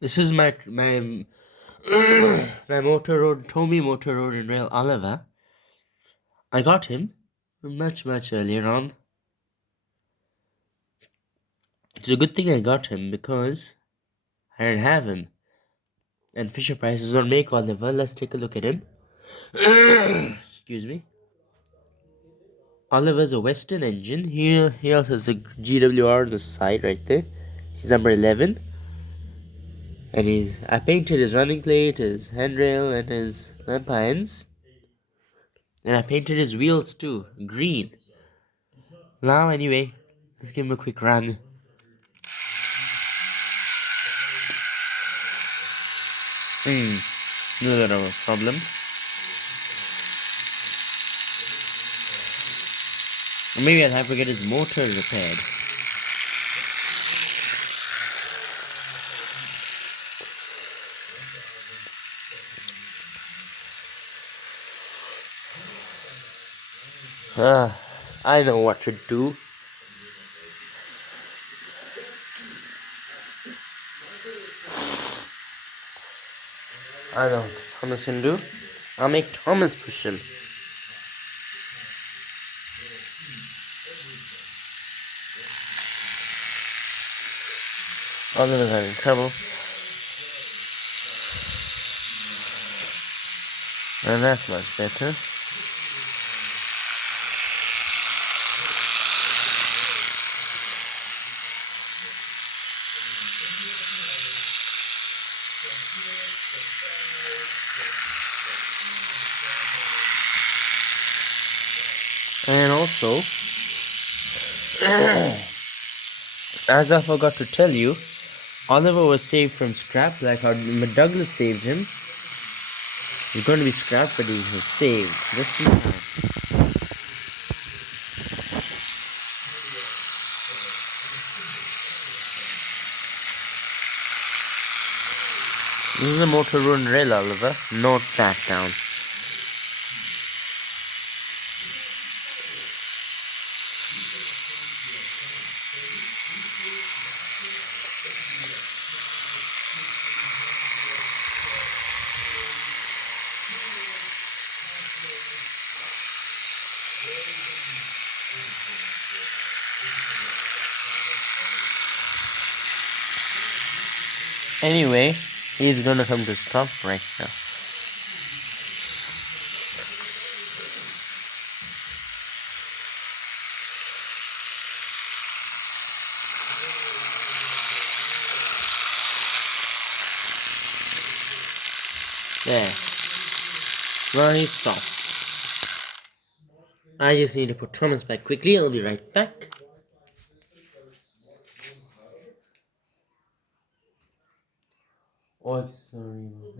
This is my my motor road, Tommy Motor Road and Rail Oliver. I got him much earlier on. It's a good thing I got him because I didn't have him. And Fisher Price does not make Oliver. Let's take a look at him. Excuse me. Oliver's a Western engine. He also has a GWR on the side right there. He's number 11. And I painted his running plate, his handrail, and his lamp irons. And I painted his wheels too, green. Now, anyway, let's give him a quick run. No bit of a problem. Or maybe I'll have to get his motor repaired. I know what to do. I know what Thomas can do. I'll make Thomas push him. Oliver's having trouble. And that's much better. And also, as I forgot to tell you, Oliver was saved from scrap like how Douglas saved him. He's going to be scrapped, but he was saved just in time. This is a motor run rail, Oliver. Note that down. Anyway, he's gonna come to stop right now. There. Well, he stopped. I just need to put Thomas back quickly. I'll be right back. What's the remote?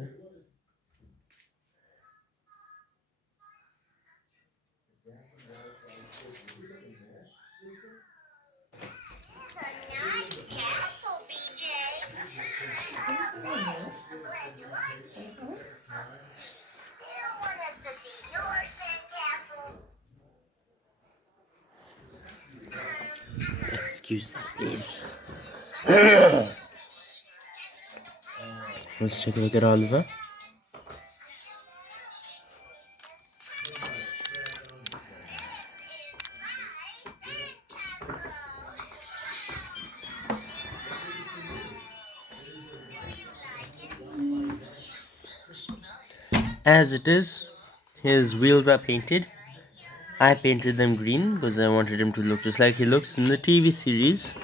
Excuse me, please. Let's take a look at Oliver. As it is, his wheels are painted. I painted them green because I wanted him to look just like he looks in the TV series.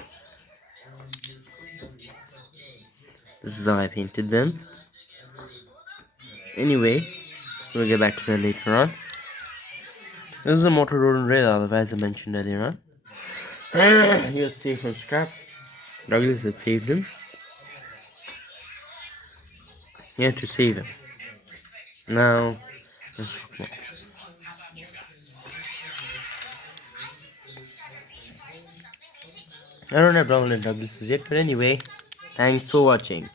This is how I painted them. Anyway, we'll get back to that later on. This is a motor road and rail Oliver, as I mentioned earlier on. He was saved from scrap. Douglas had saved him. He had to save him. Now, let's talk more. I don't have Donald and Douglas yet, but anyway, thanks for watching.